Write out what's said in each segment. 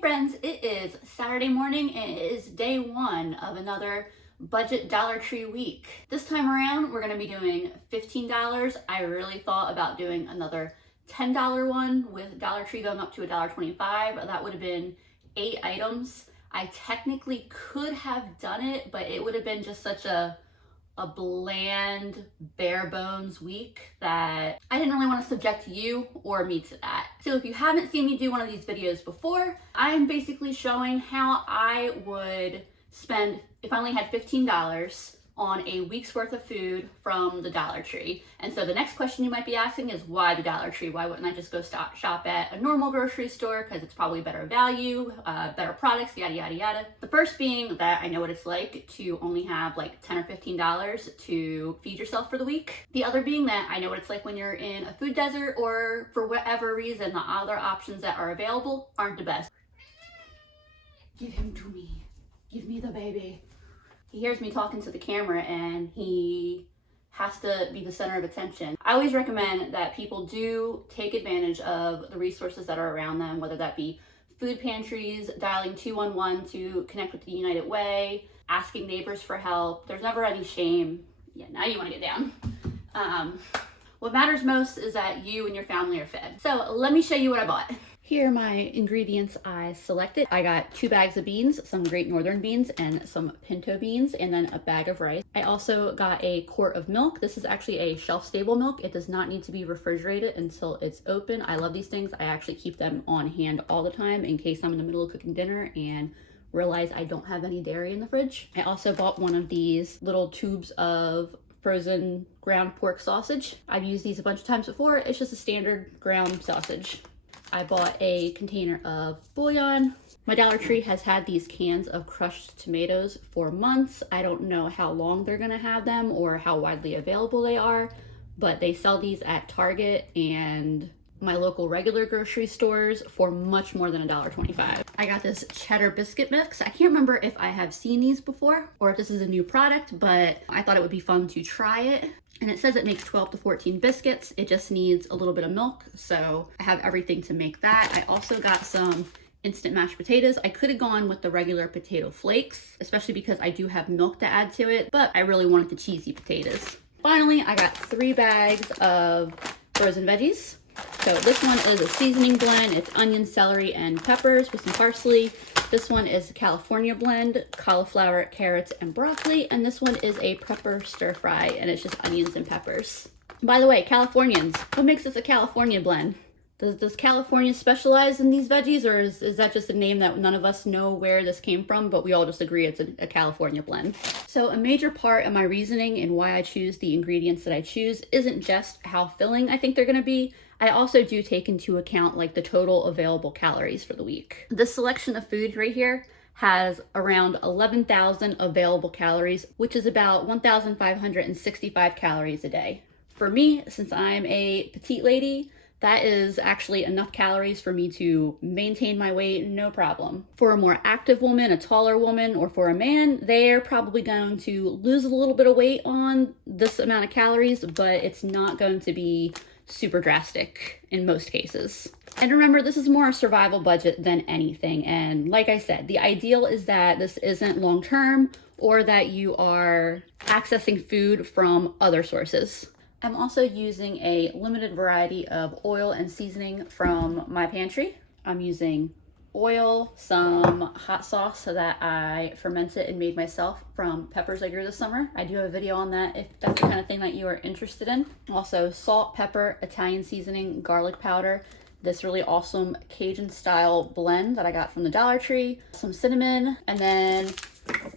friends, it is Saturday morning and it is day one of another budget Dollar Tree week. This time around, we're gonna be doing $15. I really thought about doing another $10 one with Dollar Tree going up to $1.25. That would have been 8 items. I technically could have done it, but it would have been just such a bland, bare bones week that I didn't really want to subject you or me to that. So if you haven't seen me do one of these videos before, I am basically showing how I would spend, if I only had $15, on a week's worth of food from the Dollar Tree. And so the next question you might be asking is, why the Dollar Tree? Why wouldn't I just go shop at a normal grocery store? Because it's probably better value, better products, yada, yada, yada. The first being that I know what it's like to only have like $10 or $15 to feed yourself for the week. The other being that I know what it's like when you're in a food desert, or for whatever reason, the other options that are available aren't the best. Give him to me. Give me the baby. He hears me talking to the camera and he has to be the center of attention. I always recommend that people do take advantage of the resources that are around them, whether that be food pantries, dialing 211 to connect with the United Way, asking neighbors for help. There's never any shame. Yeah, now you want to get down. What matters most is that you and your family are fed. So let me show you what I bought. Here are my ingredients I selected. I got 2 bags of beans, some Great Northern beans and some pinto beans, and then a bag of rice. I also got a quart of milk. This is actually a shelf-stable milk. It does not need to be refrigerated until it's open. I love these things. I actually keep them on hand all the time in case I'm in the middle of cooking dinner and realize I don't have any dairy in the fridge. I also bought one of these little tubes of frozen ground pork sausage. I've used these a bunch of times before. It's just a standard ground sausage. I bought a container of bouillon. My Dollar Tree has had these cans of crushed tomatoes for months. I don't know how long they're gonna have them or how widely available they are, but they sell these at Target and my local regular grocery stores for much more than $1.25. I got this cheddar biscuit mix. I can't remember if I have seen these before or if this is a new product, but I thought it would be fun to try it. And it says it makes 12 to 14 biscuits. It just needs a little bit of milk, so I have everything to make that. I also got some instant mashed potatoes. I could have gone with the regular potato flakes, especially because I do have milk to add to it, but I really wanted the cheesy potatoes. Finally, I got 3 bags of frozen veggies. So this one is a seasoning blend. It's onion, celery, and peppers with some parsley. This one is a California blend, cauliflower, carrots, and broccoli. And this one is a pepper stir fry, and it's just onions and peppers. By the way, Californians, what makes this a California blend? Does California specialize in these veggies, or is that just a name that none of us know where this came from, but we all just agree it's a California blend? So a major part of my reasoning and why I choose the ingredients that I choose isn't just how filling I think they're gonna be. I also do take into account like the total available calories for the week. This selection of food right here has around 11,000 available calories, which is about 1,565 calories a day. For me, since I'm a petite lady, that is actually enough calories for me to maintain my weight, no problem. For a more active woman, a taller woman, or for a man, they're probably going to lose a little bit of weight on this amount of calories, but it's not going to be super drastic in most cases. And remember, this is more a survival budget than anything. And like I said, the ideal is that this isn't long-term or that you are accessing food from other sources. I'm also using a limited variety of oil and seasoning from my pantry. I'm using oil, some hot sauce so that I fermented and made myself from peppers I grew this summer. I do have a video on that if that's the kind of thing that you are interested in. Also salt, pepper, Italian seasoning, garlic powder, this really awesome Cajun style blend that I got from the Dollar Tree, some cinnamon, and then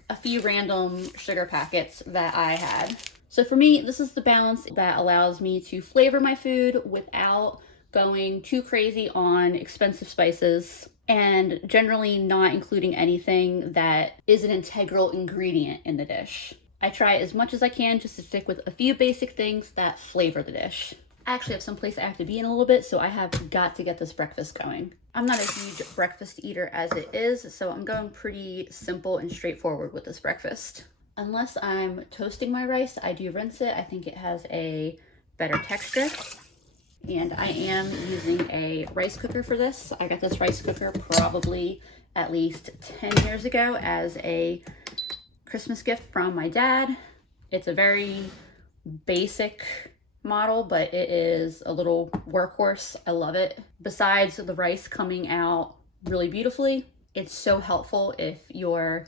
a few random sugar packets that I had. So for me, this is the balance that allows me to flavor my food without going too crazy on expensive spices and generally not including anything that is an integral ingredient in the dish. I try as much as I can just to stick with a few basic things that flavor the dish. I actually have some place I have to be in a little bit, so I have got to get this breakfast going. I'm not a huge breakfast eater as it is, so I'm going pretty simple and straightforward with this breakfast. Unless I'm toasting my rice, I do rinse it. I think it has a better texture. And I am using a rice cooker for this. I got this rice cooker probably at least 10 years ago as a Christmas gift from my dad. It's a very basic model, but it is a little workhorse. I love it. Besides the rice coming out really beautifully, it's so helpful if you're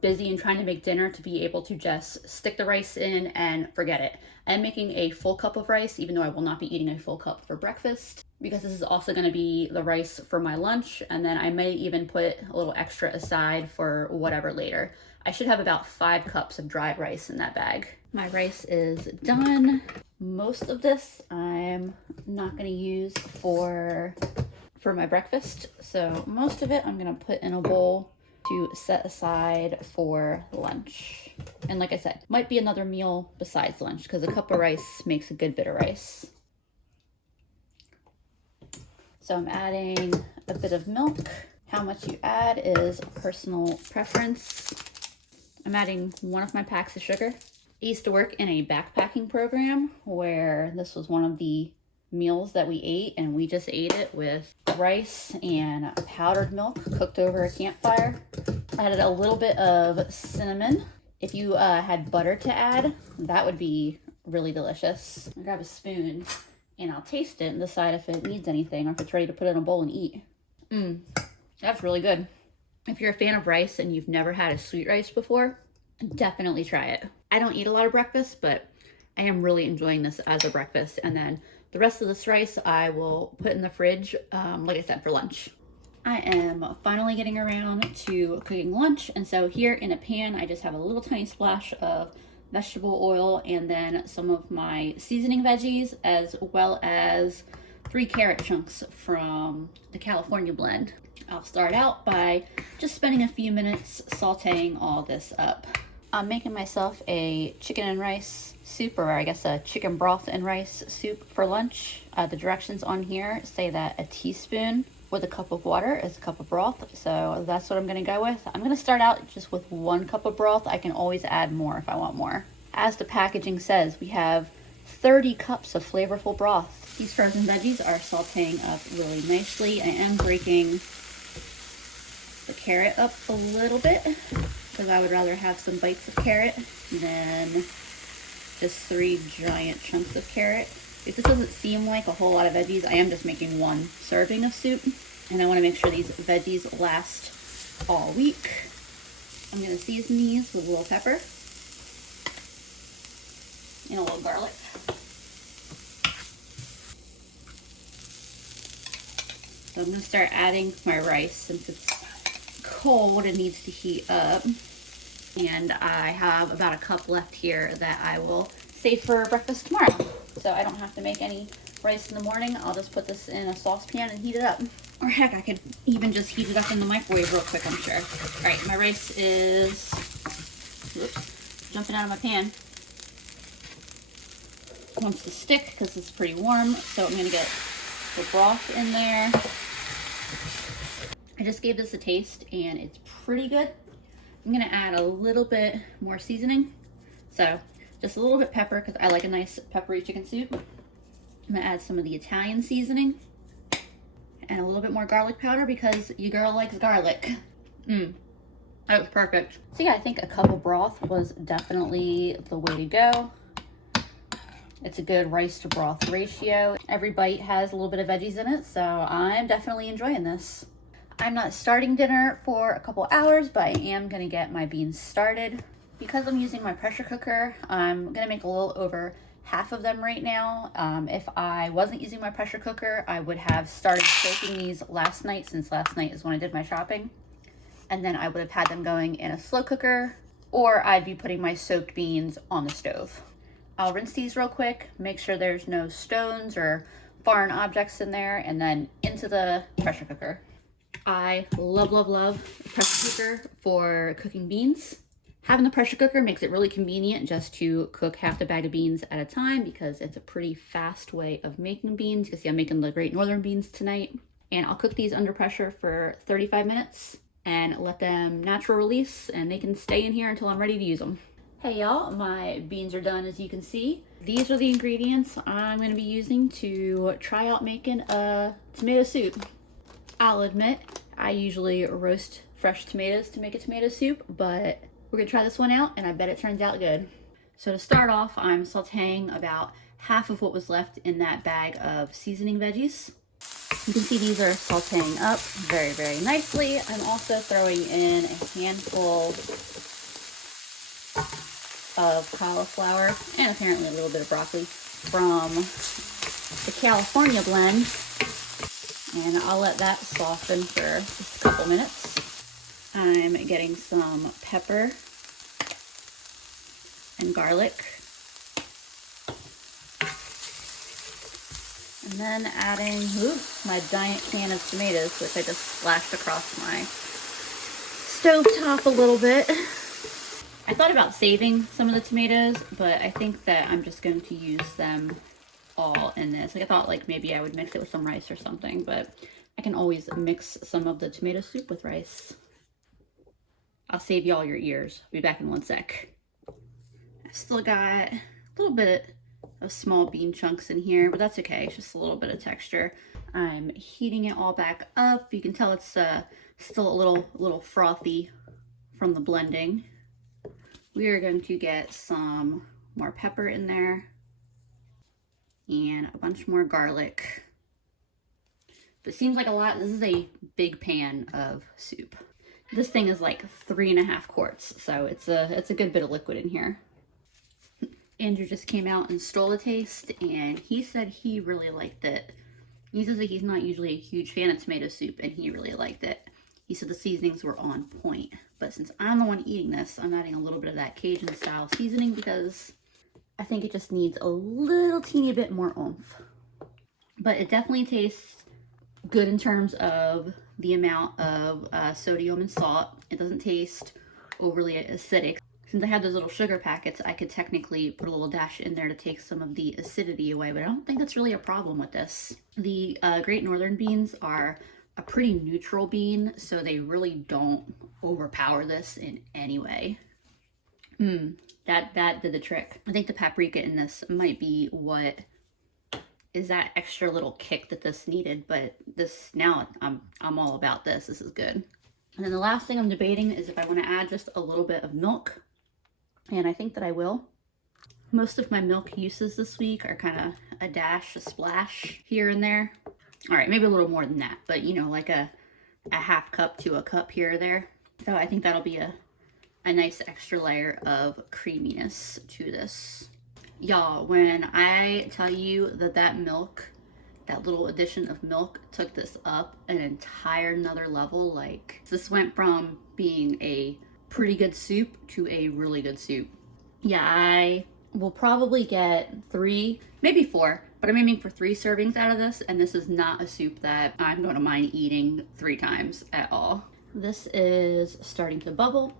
busy and trying to make dinner, to be able to just stick the rice in and forget it. I'm making a full cup of rice, even though I will not be eating a full cup for breakfast, because this is also going to be the rice for my lunch, and then I may even put a little extra aside for whatever later. I should have about 5 cups of dried rice in that bag. My rice is done. Most of this I'm not going to use for my breakfast, so most of it I'm going to put in a bowl to set aside for lunch. And like I said, might be another meal besides lunch, because a cup of rice makes a good bit of rice. So I'm adding a bit of milk. How much you add is personal preference. I'm adding 1 of my packs of sugar. I used to work in a backpacking program where this was one of the meals that we ate, and we just ate it with rice and powdered milk cooked over a campfire. I added a little bit of cinnamon. If you had butter to add, that would be really delicious. I'll grab a spoon and I'll taste it and decide if it needs anything or if it's ready to put in a bowl and eat. That's really good. If you're a fan of rice and you've never had a sweet rice before, definitely try it. I don't eat a lot of breakfast, but I am really enjoying this as a breakfast. And then the rest of this rice I will put in the fridge, like I said, for lunch. I am finally getting around to cooking lunch. And so here in a pan, I just have a little tiny splash of vegetable oil and then some of my seasoning veggies, as well as 3 carrot chunks from the California blend. I'll start out by just spending a few minutes sauteing all this up. I'm making myself a chicken and rice soup, or I guess a chicken broth and rice soup for lunch. The directions on here say that a teaspoon with a cup of water is a cup of broth, so that's what I'm going to go with. I'm going to start out just with 1 cup of broth. I can always add more if I want more. As the packaging says, we have 30 cups of flavorful broth. These frozen veggies are sauteing up really nicely. I am breaking the carrot up a little bit, because I would rather have some bites of carrot than just 3 giant chunks of carrot. If this doesn't seem like a whole lot of veggies, I am just making 1 serving of soup, and I want to make sure these veggies last all week. I'm going to season these with a little pepper and a little garlic. So I'm going to start adding my rice since it's cold and needs to heat up. And I have about a cup left here that I will save for breakfast tomorrow. So I don't have to make any rice in the morning. I'll just put this in a saucepan and heat it up. Or heck, I could even just heat it up in the microwave real quick, I'm sure. All right, my rice is, jumping out of my pan. It wants to stick because it's pretty warm. So I'm gonna get the broth in there. I just gave this a taste and it's pretty good. I'm gonna add a little bit more seasoning. So just a little bit pepper, because I like a nice peppery chicken soup. I'm gonna add some of the Italian seasoning and a little bit more garlic powder because your girl likes garlic. That was perfect. So yeah, I think a cup of broth was definitely the way to go. It's a good rice to broth ratio. Every bite has a little bit of veggies in it, so I'm definitely enjoying this. I'm not starting dinner for a couple hours, but I am gonna get my beans started. Because I'm using my pressure cooker, I'm gonna make a little over half of them right now. If I wasn't using my pressure cooker, I would have started soaking these last night, since last night is when I did my shopping. And then I would have had them going in a slow cooker, or I'd be putting my soaked beans on the stove. I'll rinse these real quick, make sure there's no stones or foreign objects in there, and then into the pressure cooker. I love, love, love a pressure cooker for cooking beans. Having the pressure cooker makes it really convenient just to cook half the bag of beans at a time, because it's a pretty fast way of making beans. You can see I'm making the Great Northern beans tonight. And I'll cook these under pressure for 35 minutes and let them natural release, and they can stay in here until I'm ready to use them. Hey y'all, my beans are done as you can see. These are the ingredients I'm going to be using to try out making a tomato soup. I'll admit, I usually roast fresh tomatoes to make a tomato soup, but we're going to try this one out and I bet it turns out good. So to start off, I'm sauteing about half of what was left in that bag of seasoning veggies. You can see these are sauteing up very, very nicely. I'm also throwing in a handful of cauliflower and apparently a little bit of broccoli from the California blend, and I'll let that soften for just a couple minutes. I'm getting some pepper and garlic, and then adding my giant can of tomatoes, which I just splashed across my stovetop a little bit. I thought about saving some of the tomatoes, but I think that I'm just going to use them all in this. Like I thought like maybe I would mix it with some rice or something, but I can always mix some of the tomato soup with rice. I'll save you all your ears. I'll be back in 1 sec. I still got a little bit of small bean chunks in here, but that's okay. It's just a little bit of texture. I'm heating it all back up. You can tell it's still a little frothy from the blending. We are going to get some more pepper in there and a bunch more garlic. It seems like a lot. This is a big pan of soup. This thing is like 3.5 quarts, so it's a good bit of liquid in here. Andrew just came out and stole a taste, and he said he really liked it. He says that he's not usually a huge fan of tomato soup, and he really liked it. He said the seasonings were on point, but since I'm the one eating this, I'm adding a little bit of that Cajun style seasoning because I think it just needs a little teeny bit more oomph. But it definitely tastes good in terms of the amount of sodium and salt. It doesn't taste overly acidic. Since I have those little sugar packets, I could technically put a little dash in there to take some of the acidity away, but I don't think that's really a problem with this. The Great Northern beans are a pretty neutral bean, so they really don't overpower this in any way. That did the trick. I think the paprika in this might be what is that extra little kick that this needed, but this, now I'm all about this. This is good. And then the last thing I'm debating is if I want to add just a little bit of milk, and I think that I will. Most of my milk uses this week are kind of a dash, a splash here and there. All right, maybe a little more than that, but you know, like a half cup to a cup here or there. So I think that'll be a nice extra layer of creaminess to this. Y'all, when I tell you that milk, that little addition of milk took this up an entire another level, like this went from being a pretty good soup to a really good soup. Yeah, I will probably get 3, maybe 4, but I'm aiming for 3 servings out of this, and this is not a soup that I'm going to mind eating 3 times at all. This is starting to bubble,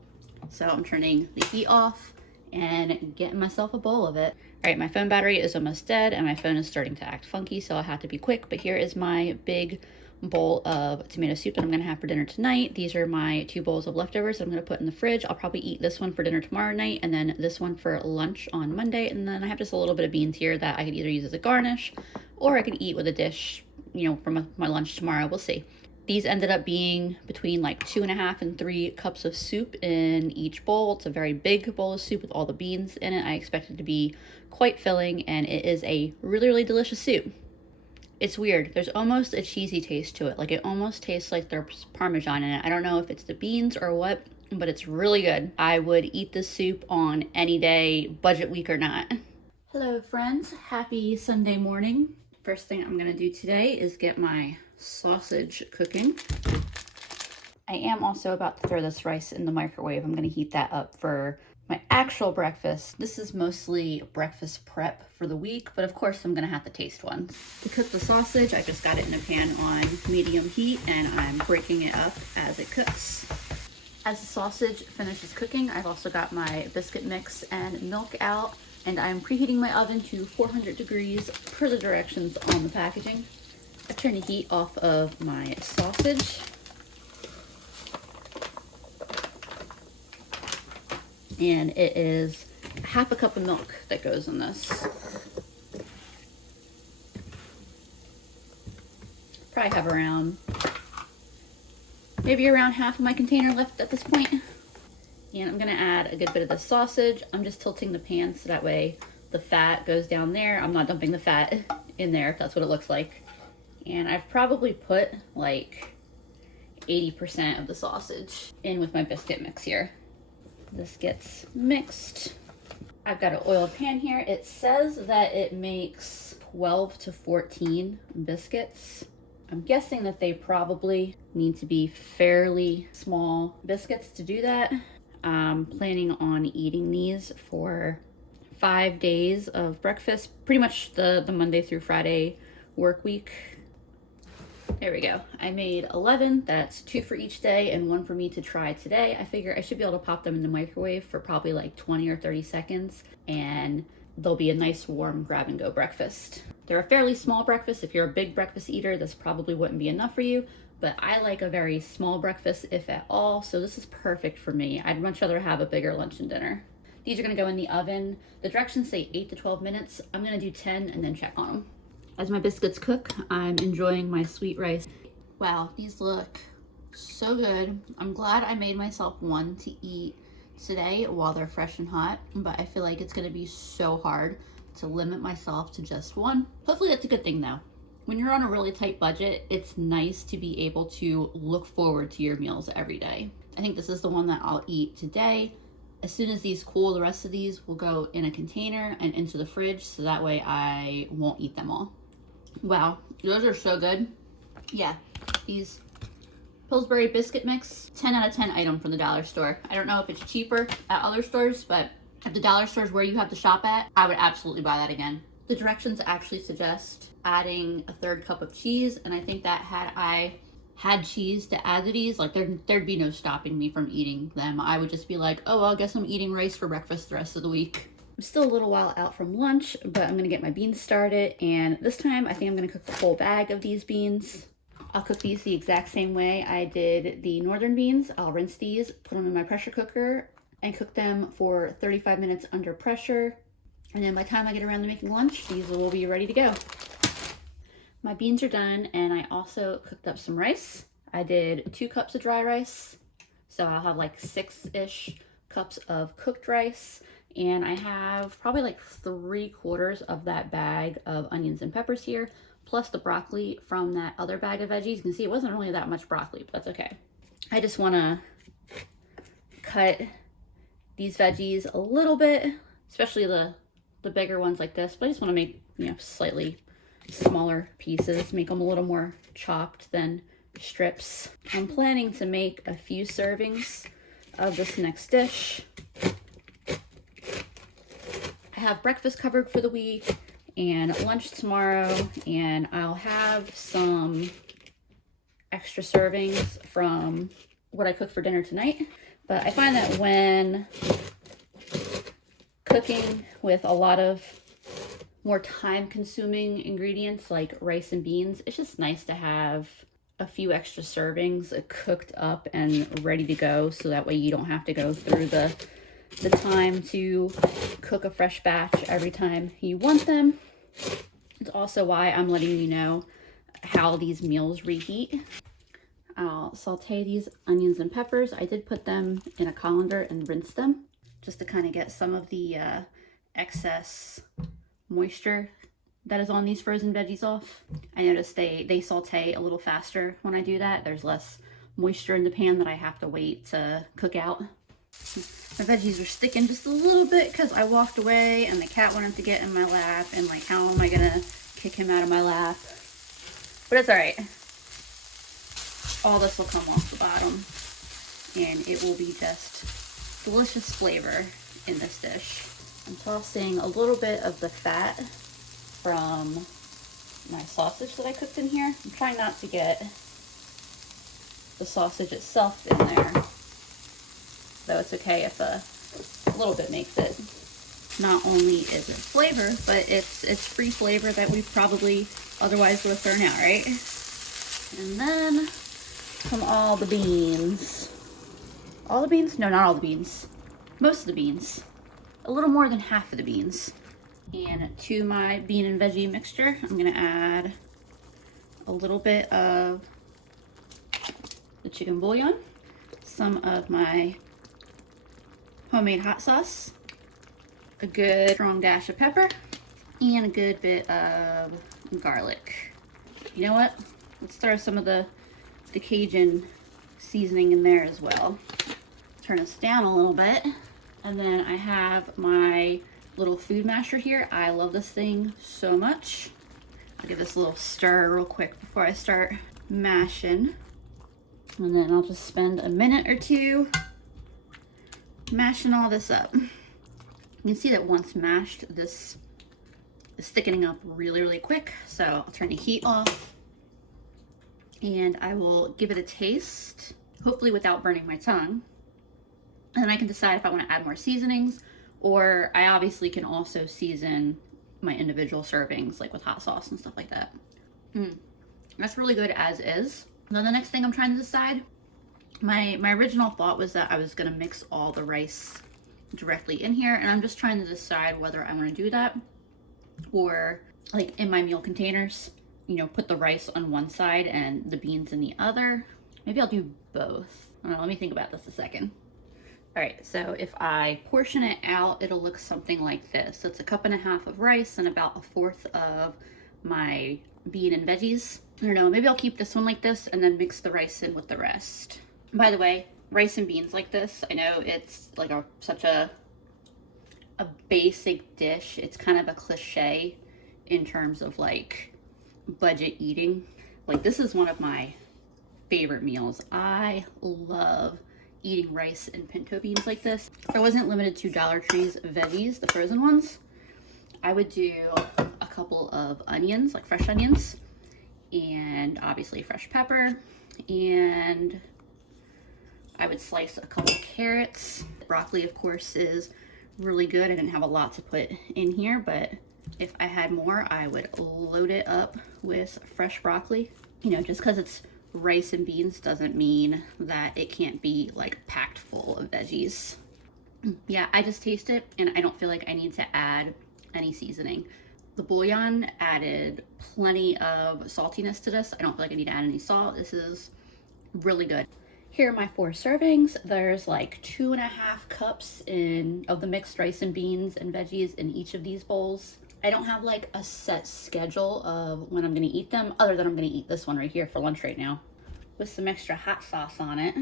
so I'm turning the heat off and getting myself a bowl of it. All right, my phone battery is almost dead and my phone is starting to act funky, so I'll have to be quick, but here is my big bowl of tomato soup that I'm gonna have for dinner tonight. These are my 2 bowls of leftovers that I'm gonna put in the fridge. I'll probably eat this one for dinner tomorrow night and then this one for lunch on Monday, and then I have just a little bit of beans here that I could either use as a garnish or I could eat with a dish, you know, from my lunch tomorrow. We'll see. These ended up being between like 2.5 and 3 cups of soup in each bowl. It's a very big bowl of soup with all the beans in it. I expect it to be quite filling, and it is a really, really delicious soup. It's weird. There's almost a cheesy taste to it. Like it almost tastes like there's Parmesan in it. I don't know if it's the beans or what, but it's really good. I would eat this soup on any day, budget week or not. Hello friends, happy Sunday morning. First thing I'm gonna do today is get my sausage cooking. I am also about to throw this rice in the microwave. I'm gonna heat that up for my actual breakfast. This is mostly breakfast prep for the week, but of course I'm gonna have to taste one. To cook the sausage, I just got it in a pan on medium heat and I'm breaking it up as it cooks. As the sausage finishes cooking, I've also got my biscuit mix and milk out, and I'm preheating my oven to 400 degrees per the directions on the packaging. I turn the heat off of my sausage. And it is half a cup of milk that goes in this. Probably have around, maybe around half of my container left at this point. And I'm gonna add a good bit of the sausage. I'm just tilting the pan so that way the fat goes down there. I'm not dumping the fat in there, if that's what it looks like. And I've probably put like 80% of the sausage in with my biscuit mix here. This gets mixed. I've got an oiled pan here. It says that it makes 12 to 14 biscuits. I'm guessing that they probably need to be fairly small biscuits to do that. I'm planning on eating these for 5 days of breakfast, pretty much the Monday through Friday work week. There we go. I made 11. That's 2 for each day and 1 for me to try today. I figure I should be able to pop them in the microwave for probably like 20 or 30 seconds and they'll be a nice warm grab and go breakfast. They're a fairly small breakfast. If you're a big breakfast eater, this probably wouldn't be enough for you, but I like a very small breakfast if at all, so this is perfect for me. I'd much rather have a bigger lunch and dinner. These are gonna go in the oven. The directions say 8 to 12 minutes. I'm gonna do 10 and then check on them. As my biscuits cook, I'm enjoying my sweet rice. Wow, these look so good. I'm glad I made myself one to eat today while they're fresh and hot, but I feel like it's gonna be so hard to limit myself to just one. Hopefully that's a good thing though. When you're on a really tight budget, it's nice to be able to look forward to your meals every day. I think this is the one that I'll eat today. As soon as these cool, the rest of these will go in a container and into the fridge, so that way I won't eat them all. Wow, those are so good. Yeah, these Pillsbury biscuit mix, 10 out of 10 item from the dollar store. I don't know if it's cheaper at other stores, but at the dollar stores where you have to shop at, I would absolutely buy that again. The directions actually suggest adding a 1/3 cup of cheese, and I think that had I had cheese to add to these, like there'd be no stopping me from eating them. I would just be like, oh, well, I guess I'm eating rice for breakfast the rest of the week. I'm still a little while out from lunch, but I'm gonna get my beans started, and this time I think I'm gonna cook the whole bag of these beans. I'll cook these the exact same way I did the northern beans. I'll rinse these, put them in my pressure cooker, and cook them for 35 minutes under pressure. And then by the time I get around to making lunch, these will be ready to go. My beans are done, and I also cooked up some rice. I did 2 cups of dry rice, so I'll have like 6-ish cups of cooked rice, and I have probably like 3/4 of that bag of onions and peppers here, plus the broccoli from that other bag of veggies. You can see it wasn't really that much broccoli, but that's okay. I just want to cut these veggies a little bit, especially the bigger ones like this, but I just want to make, you know, slightly smaller pieces, make them a little more chopped than strips. I'm planning to make a few servings of this next dish. I have breakfast covered for the week and lunch tomorrow, and I'll have some extra servings from what I cooked for dinner tonight. But I find that when cooking with a lot of more time-consuming ingredients like rice and beans, it's just nice to have a few extra servings cooked up and ready to go, so that way you don't have to go through the time to cook a fresh batch every time you want them. It's also why I'm letting you know how these meals reheat. I'll saute these onions and peppers. I did put them in a colander and rinse them, just to kind of get some of the excess moisture that is on these frozen veggies off. I noticed they saute a little faster when I do that. There's less moisture in the pan that I have to wait to cook out. My veggies are sticking just a little bit because I walked away and the cat wanted to get in my lap, and like, how am I gonna kick him out of my lap? But it's all right. All this will come off the bottom and it will be just delicious flavor in this dish. I'm tossing a little bit of the fat from my sausage that I cooked in here. I'm trying not to get the sausage itself in there, though it's okay if a little bit makes it. Not only is it flavor, but it's free flavor that we probably otherwise would have thrown out, right? And then come all the beans. All the beans? No, not all the beans. Most of the beans. a little more than half of the beans. And to my bean and veggie mixture, I'm gonna add a little bit of the chicken bouillon, some of my homemade hot sauce, a good strong dash of pepper, and a good bit of garlic. You know what? Let's throw some of the Cajun seasoning in there as well. Turn this down a little bit. And then I have my little food masher here. I love this thing so much. I'll give this a little stir real quick before I start mashing. And then I'll just spend a minute or two mashing all this up. You can see that once mashed, this is thickening up really, really quick. So I'll turn the heat off and I will give it a taste, hopefully without burning my tongue. And then I can decide if I want to add more seasonings, or I obviously can also season my individual servings, like with hot sauce and stuff like that. That's really good as is. And then the next thing I'm trying to decide, my original thought was that I was going to mix all the rice directly in here, and I'm just trying to decide whether I want to do that, or like in my meal containers, you know, put the rice on one side and the beans in the other. Maybe I'll do both. I don't know, let me think about this a second. All right, so if I portion it out, it'll look something like this. So it's 1.5 cups of rice and about 1/4 of my bean and veggies. I don't know, maybe I'll keep this one like this and then mix the rice in with the rest. By the way, rice and beans like this, I know it's like such a basic dish. It's kind of a cliche in terms of like budget eating. Like, this is one of my favorite meals. I love eating rice and pinto beans like this. If I wasn't limited to Dollar Tree's veggies, the frozen ones, I would do a couple of onions, like fresh onions, and obviously fresh pepper, and I would slice a couple of carrots. Broccoli, of course, is really good. I didn't have a lot to put in here, but if I had more, I would load it up with fresh broccoli. You know, just because it's rice and beans doesn't mean that it can't be like packed full of veggies. Yeah, I just taste it and I don't feel like I need to add any seasoning. The bouillon added plenty of saltiness to this. I don't feel like I need to add any salt. This is really good. Here are my 4 servings. There's like 2.5 cups of the mixed rice and beans and veggies in each of these bowls. I don't have like a set schedule of when I'm gonna eat them, other than I'm gonna eat this one right here for lunch right now with some extra hot sauce on it.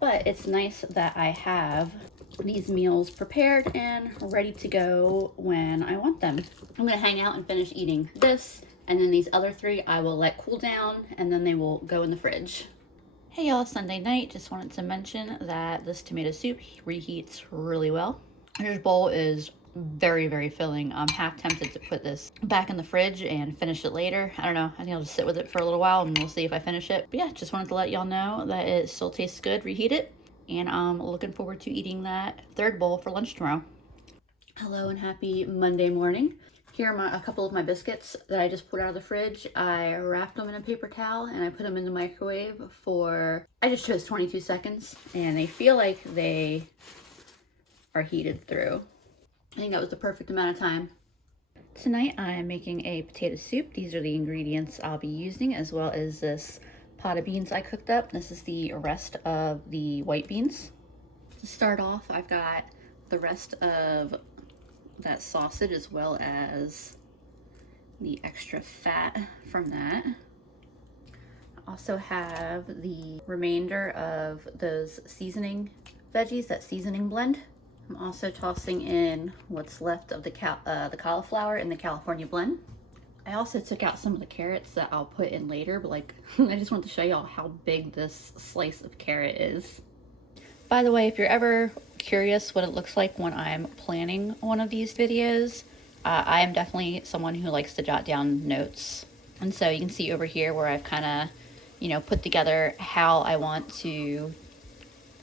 But it's nice that I have these meals prepared and ready to go when I want them. I'm gonna hang out and finish eating this, and then these other 3 I will let cool down, and then they will go in the fridge. Hey y'all, Sunday night. Just wanted to mention that this tomato soup reheats really well. This bowl is very, very filling. I'm half tempted to put this back in the fridge and finish it later. I don't know. I think I'll just sit with it for a little while and we'll see if I finish it. But yeah, just wanted to let y'all know that it still tastes good, reheat it. And I'm looking forward to eating that 3rd bowl for lunch tomorrow. Hello and happy Monday morning. Here are a couple of my biscuits that I just pulled out of the fridge. I wrapped them in a paper towel and I put them in the microwave for, I just chose 22 seconds. And they feel like they are heated through. I think that was the perfect amount of time. Tonight I am making a potato soup. These are the ingredients I'll be using, as well as this pot of beans I cooked up. This is the rest of the white beans. To start off, I've got the rest of that sausage as well as the extra fat from that. I also have the remainder of those seasoning veggies, that seasoning blend. I'm also tossing in what's left of the cauliflower in the California blend. I also took out some of the carrots that I'll put in later, but like, I just wanted to show y'all how big this slice of carrot is. By the way, if you're ever curious what it looks like when I'm planning one of these videos, I am definitely someone who likes to jot down notes. And so you can see over here where I've kind of, you know, put together how I want to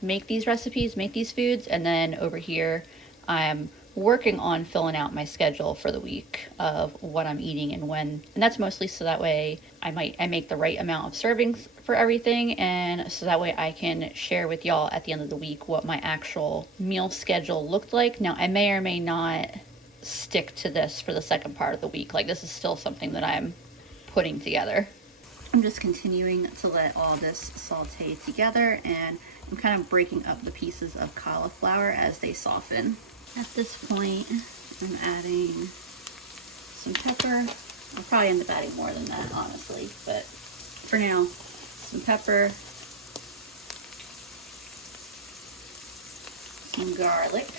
make these recipes, make these foods, and then over here I'm working on filling out my schedule for the week of what I'm eating and when, and that's mostly so that way I make the right amount of servings for everything, and so that way I can share with y'all at the end of the week what my actual meal schedule looked like. Now, I may or may not stick to this for the second part of the week. Like, this is still something that I'm putting together. I'm just continuing to let all this saute together, and I'm kind of breaking up the pieces of cauliflower as they soften. At this point, I'm adding some pepper. I'll probably end up adding more than that, honestly, but for now, some pepper, some garlic,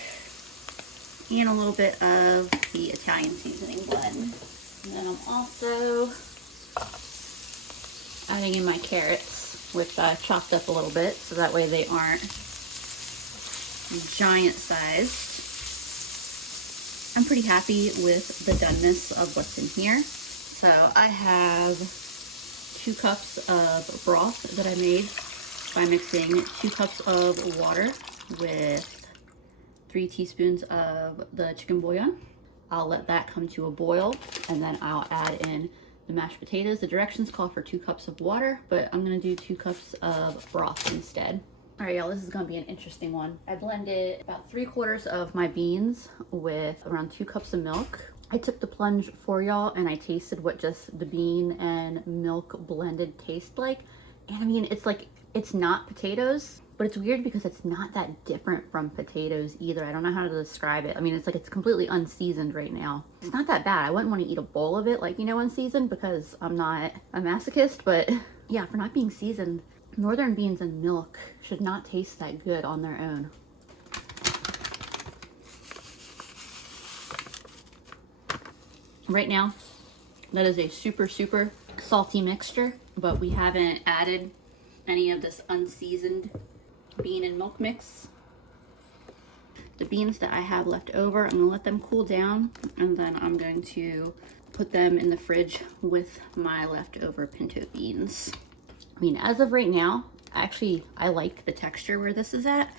and a little bit of the Italian seasoning blend. And then I'm also adding in my carrots, which I chopped up a little bit so that way they aren't giant sized. I'm pretty happy with the doneness of what's in here. So I have 2 cups of broth that I made by mixing 2 cups of water with 3 teaspoons of the chicken bouillon. I'll let that come to a boil, and then I'll add in the mashed potatoes. The directions call for 2 cups of water, but I'm gonna do 2 cups of broth instead. All right, y'all, this is gonna be an interesting one. I blended about 3/4 of my beans with around 2 cups of milk. I took the plunge for y'all and I tasted what just the bean and milk blended tastes like. And I mean, it's not potatoes, but it's weird because it's not that different from potatoes either. I don't know how to describe it. I mean, it's completely unseasoned right now. It's not that bad. I wouldn't want to eat a bowl of it, like, you know, unseasoned, because I'm not a masochist, but yeah, for not being seasoned, northern beans and milk should not taste that good on their own. Right now, that is a super, super salty mixture, but we haven't added any of this unseasoned bean and milk mix. The beans that I have left over, I'm gonna let them cool down, and then I'm going to put them in the fridge with my leftover pinto beans. I mean, as of right now, I like the texture where this is at,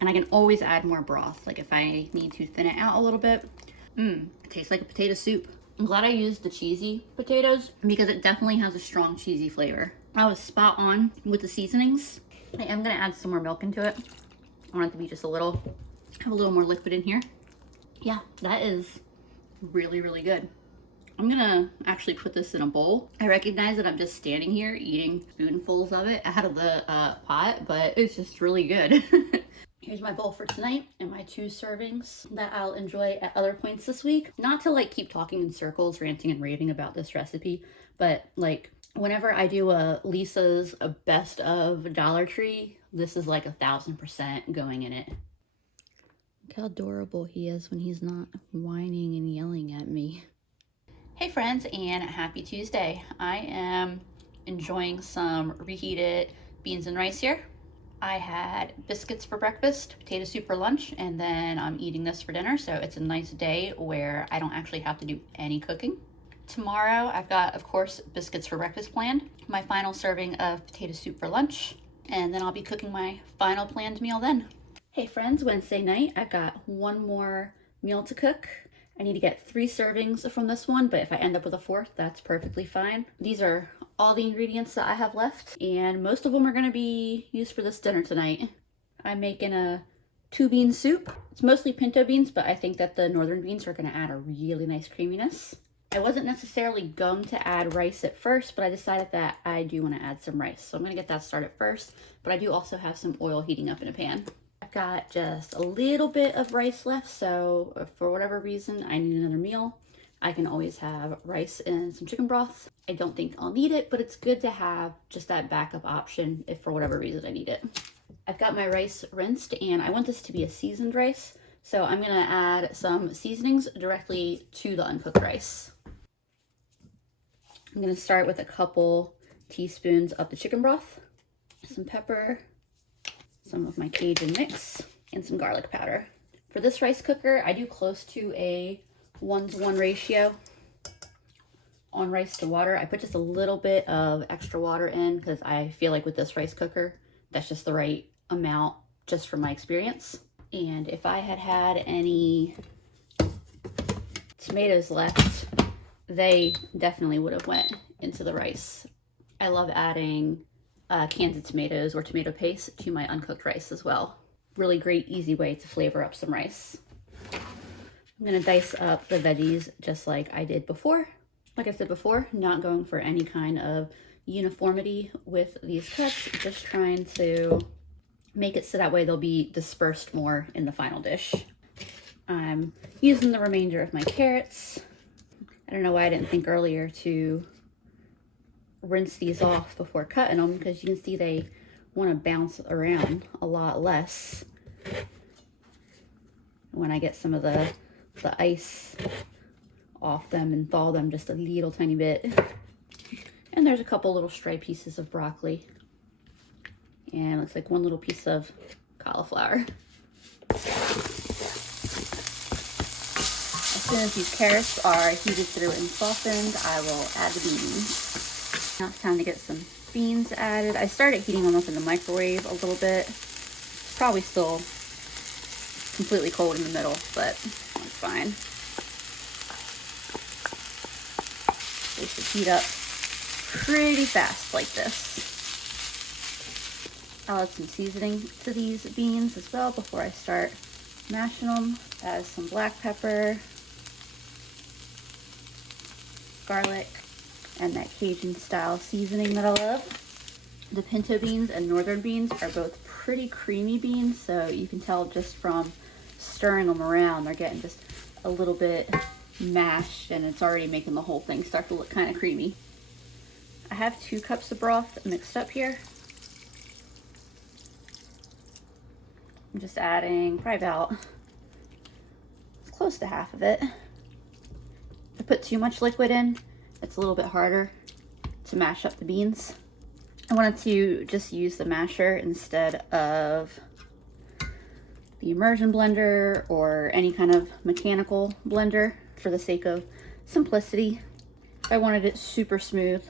and I can always add more broth, like if I need to thin it out a little bit. It tastes like a potato soup. I'm glad I used the cheesy potatoes because it definitely has a strong cheesy flavor. I was spot on with the seasonings. I am gonna add some more milk into it. I want it to be just have a little more liquid in here. Yeah, that is really, really good. I'm gonna actually put this in a bowl. I recognize that I'm just standing here eating spoonfuls of it out of the pot, but it's just really good. Here's my bowl for tonight and my 2 servings that I'll enjoy at other points this week. Not to like keep talking in circles, ranting and raving about this recipe, but like whenever I do a Lisa's a best of Dollar Tree, this is like 1000% going in it. Look how adorable he is when he's not whining and yelling at me. Hey friends, and happy Tuesday. I am enjoying some reheated beans and rice here. I had biscuits for breakfast, potato soup for lunch, and then I'm eating this for dinner, so it's a nice day where I don't actually have to do any cooking. Tomorrow, I've got, of course, biscuits for breakfast planned, my final serving of potato soup for lunch, and then I'll be cooking my final planned meal then. Hey friends, Wednesday night, I've got one more meal to cook. I need to get 3 servings from this one, but if I end up with a 4th, that's perfectly fine. These are all the ingredients that I have left, and most of them are gonna be used for this dinner tonight. I'm making a 2-bean soup. It's mostly pinto beans, but I think that the northern beans are gonna add a really nice creaminess. I wasn't necessarily going to add rice at first, but I decided that I do wanna add some rice. So I'm gonna get that started first, but I do also have some oil heating up in a pan. I've got just a little bit of rice left, so if for whatever reason I need another meal, I can always have rice and some chicken broth. I don't think I'll need it, but it's good to have just that backup option if for whatever reason I need it. I've got my rice rinsed, and I want this to be a seasoned rice, so I'm gonna add some seasonings directly to the uncooked rice. I'm gonna start with a couple teaspoons of the chicken broth, some pepper, some of my Cajun mix, and some garlic powder. For this rice cooker, I do close to a 1-to-1 ratio on rice to water. I put just a little bit of extra water in because I feel like with this rice cooker, that's just the right amount just from my experience. And if I had had any tomatoes left, they definitely would have went into the rice. I love adding cans of tomatoes or tomato paste to my uncooked rice as well. Really great, easy way to flavor up some rice. I'm gonna dice up the veggies just like I did before. Like I said before, not going for any kind of uniformity with these cuts, just trying to make it so that way they'll be dispersed more in the final dish. I'm using the remainder of my carrots. I don't know why I didn't think earlier to rinse these off before cutting them, because you can see they want to bounce around a lot less when I get some of the ice off them and thaw them just a little tiny bit. And there's a couple little stray pieces of broccoli, and it looks like one little piece of cauliflower. As soon as these carrots are heated through and softened, I will add the beans. Now it's time to get some beans added. I started heating them up in the microwave a little bit. Probably still completely cold in the middle, but that's fine. They should heat up pretty fast like this. I'll add some seasoning to these beans as well before I start mashing them. Add some black pepper, garlic, and that Cajun style seasoning that I love. The pinto beans and northern beans are both pretty creamy beans, so you can tell just from stirring them around, they're getting just a little bit mashed, and it's already making the whole thing start to look kind of creamy. I have 2 cups of broth mixed up here. I'm just adding probably about close to half of it. If I put too much liquid in, it's a little bit harder to mash up the beans. I wanted to just use the masher instead of the immersion blender or any kind of mechanical blender for the sake of simplicity. If I wanted it super smooth,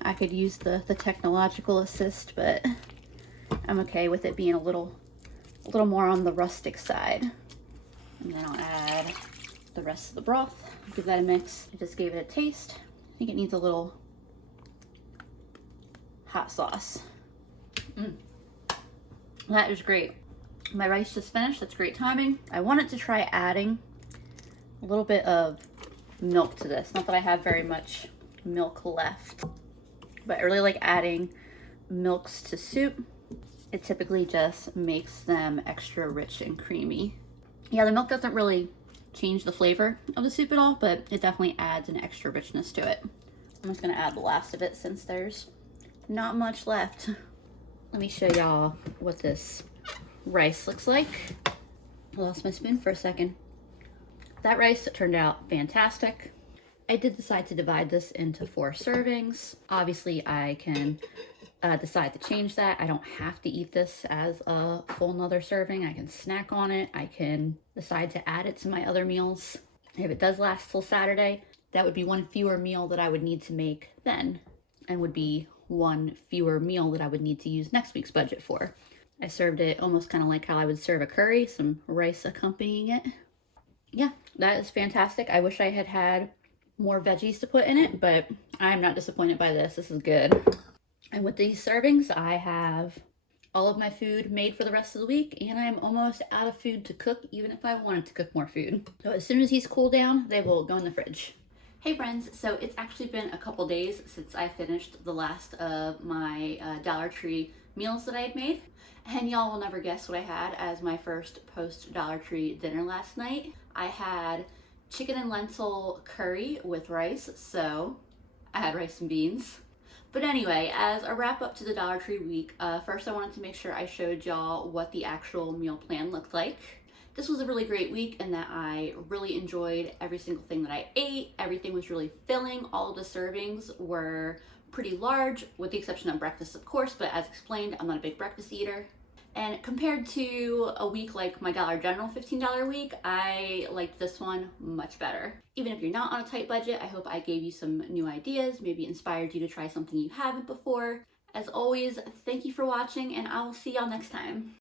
I could use the technological assist, but I'm okay with it being a little more on the rustic side. And then I'll add the rest of the broth, give that a mix. I just gave it a taste. I think it needs a little hot sauce. That is great. My rice just finished. That's great timing. I wanted to try adding a little bit of milk to this. Not that I have very much milk left, but I really like adding milks to soup. It typically just makes them extra rich and creamy. Yeah, the milk doesn't really change the flavor of the soup at all, but it definitely adds an extra richness to it. I'm just gonna add the last of it since there's not much left. Let me show y'all what this rice looks like. I lost my spoon for a second. That rice turned out fantastic. I did decide to divide this into 4 servings. Obviously, I can decide to change that. I don't have to eat this as a full another serving. I can snack on it. I can decide to add it to my other meals. If it does last till Saturday, that would be 1 fewer meal that I would need to make then, and would be 1 fewer meal that I would need to use next week's budget for. I served it almost kind of like how I would serve a curry, some rice accompanying it. Yeah, that is fantastic. I wish I had had more veggies to put in it, but I'm not disappointed by this. This is good. And with these servings, I have all of my food made for the rest of the week, and I'm almost out of food to cook, even if I wanted to cook more food. So as soon as these cool down, they will go in the fridge. Hey friends, so it's actually been a couple days since I finished the last of my Dollar Tree meals that I had made. And y'all will never guess what I had as my first post Dollar Tree dinner last night. I had chicken and lentil curry with rice, so I had rice and beans. But anyway, as a wrap up to the Dollar Tree week, first I wanted to make sure I showed y'all what the actual meal plan looked like. This was a really great week in that I really enjoyed every single thing that I ate. Everything was really filling. All of the servings were pretty large, with the exception of breakfast, of course, but as explained, I'm not a big breakfast eater. And compared to a week like my Dollar General $15 week, I liked this one much better. Even if you're not on a tight budget, I hope I gave you some new ideas, maybe inspired you to try something you haven't before. As always, thank you for watching, and I will see y'all next time.